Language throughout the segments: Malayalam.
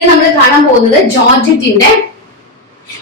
നമ്മൾ കാണാൻ പോകുന്നത് ജോർജറ്റിന്റെ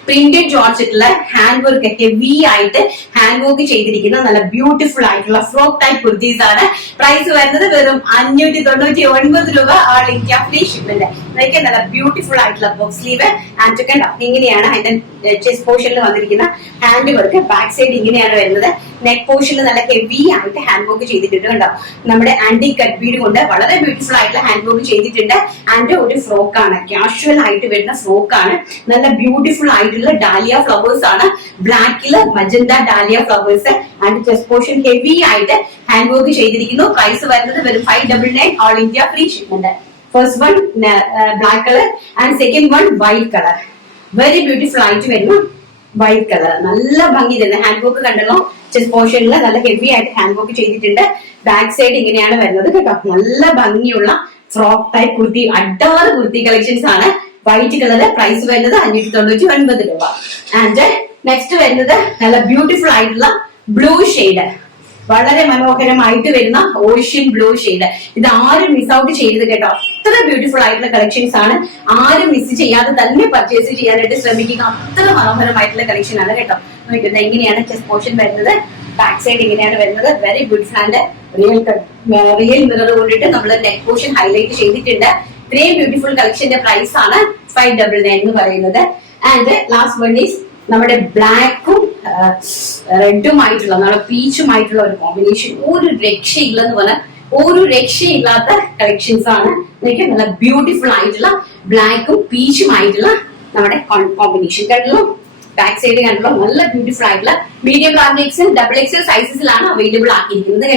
പ്രിന്റഡ് ജോർജറ്റിലെ ഹാൻഡ് വർക്ക് ഹെവി ആയിട്ട് ഹാൻഡ് വർക്ക് ചെയ്തിരിക്കുന്ന നല്ല ബ്യൂട്ടിഫുൾ ആയിട്ടുള്ള ഫ്രോക്ക് ടൈപ്പ് കുർത്തീസ് ആണ്. പ്രൈസ് വരുന്നത് വെറും 599 രൂപ. All India free shipment. ഇതൊക്കെ നല്ല ബ്യൂട്ടിഫുൾ ആയിട്ടുള്ള ബോക്സ് സ്ലീവ് ആൻഡ് കണ്ടോ ഇങ്ങനെയാണ് അതിന്റെ ചെസ്റ്റ് പോർഷനിൽ വന്നിരിക്കുന്ന ഹാൻഡ് വർക്ക്. ബാക്ക് സൈഡ് ഇങ്ങനെയാണ് വരുന്നത്. നെക്ക് പോർഷനിൽ നല്ല ഹെവി ആയിട്ട് ഹാൻഡ് വർക്ക് ചെയ്തിട്ടുണ്ട്. കണ്ടോ നമ്മുടെ ആന്റി കട്ട് ബീഡ് കൊണ്ട് വളരെ ബ്യൂട്ടിഫുൾ ആയിട്ടുള്ള ഹാൻഡ് വർക്ക് ചെയ്തിട്ടുണ്ട്. ആൻഡ് ഒരു ഫ്രോക്ക് ആണ്, കാഷ്വൽ ആയിട്ട് വരുന്ന ഫ്രോക്ക് ആണ്. നല്ല ബ്യൂട്ടിഫുൾ ആയിട്ടുള്ള ഡാലിയ ഫ്ലവേഴ്സ് ആണ്. ബ്ലാക്കില് magenta dahlia flowers and chest portion heavy ആയിട്ട് ഹാൻഡ് വർക്ക് ചെയ്തിരിക്കുന്നു. പ്രൈസ് വരുന്നത് വെറും 599. All India free shipment. First one black colour and second one white colour. Very beautiful ആയിട്ട് വരുന്ന വൈറ്റ് കളർ. നല്ല ഭംഗി തന്നെ ഹാൻഡ് വർക്ക് കണ്ടല്ലോ. ചെസ്റ്റ് പോർഷനിൽ നല്ല ഹെവി ആയിട്ട് ഹാൻഡ് വർക്ക് ചെയ്തിട്ടുണ്ട്. ബാക്ക് സൈഡ് ഇങ്ങനെയാണ് വരുന്നത് കേട്ടോ. നല്ല ഭംഗിയുള്ള ഫ്രോക്ക് ടൈപ്പ് കുർത്തി, അഡാറ് കുർത്തി കളക്ഷൻസ് ആണ്. White colour. പ്രൈസ് വരുന്നത് 599 രൂപ. ആൻഡ് നെക്സ്റ്റ് വരുന്നത് നല്ല ബ്യൂട്ടിഫുൾ ആയിട്ടുള്ള ബ്ലൂ ഷെയ്ഡ്. വളരെ മനോഹരമായിട്ട് വരുന്ന ഓഷ്യൻ ബ്ലൂ ഷെയ്ഡ്. ഇത് ആരും മിസ് ഔട്ട് ചെയ്തത് കേട്ടോ. അത്ര ബ്യൂട്ടിഫുൾ ആയിട്ടുള്ള കളക്ഷൻസ് ആണ്. ആരും മിസ് ചെയ്യാതെ തന്നെ പർച്ചേസ് ചെയ്യാനായിട്ട് ശ്രമിക്കുക. അത്ര മനോഹരമായിട്ടുള്ള കളക്ഷൻ ആണ് കേട്ടോ. നോക്കുന്നത് എങ്ങനെയാണ് ചെസ്റ്റ് പോർഷൻ വരുന്നത്. ബാക്ക് സൈഡ് ഇങ്ങനെയാണ് വരുന്നത്. Very beautiful and real mirror കൊണ്ടിട്ട് നമ്മൾ നെക്ക് പോർഷൻ ഹൈലൈറ്റ് ചെയ്തിട്ടുണ്ട്. ഇത്രയും ബ്യൂട്ടിഫുൾ കളക്ഷന്റെ പ്രൈസ് ആണ് 599 എന്ന് പറയുന്നത്. ആൻഡ് ലാസ്റ്റ് വൺ ഈസ് നമ്മുടെ ബ്ലാക്കും റെഡും ആയിട്ടുള്ള നമ്മുടെ പീച്ചും ആയിട്ടുള്ള ഒരു കോമ്പിനേഷൻ. ഒരു രക്ഷയില്ലെന്ന് പറഞ്ഞാൽ ഒരു രക്ഷയില്ലാത്ത കളക്ഷൻസ് ആണ്. എനിക്ക് നല്ല ബ്യൂട്ടിഫുൾ ആയിട്ടുള്ള ബ്ലാക്കും പീച്ചും ആയിട്ടുള്ള നമ്മുടെ കോമ്പിനേഷൻ കണ്ടല്ലോ. ബാക്ക് സൈഡ് കണ്ടല്ലോ. നല്ല ബ്യൂട്ടിഫുൾ ആയിട്ടുള്ള medium, large XL, double XL സൈസസിലാണ് അവൈലബിൾ ആക്കിയിരിക്കുന്നത് കേട്ടോ.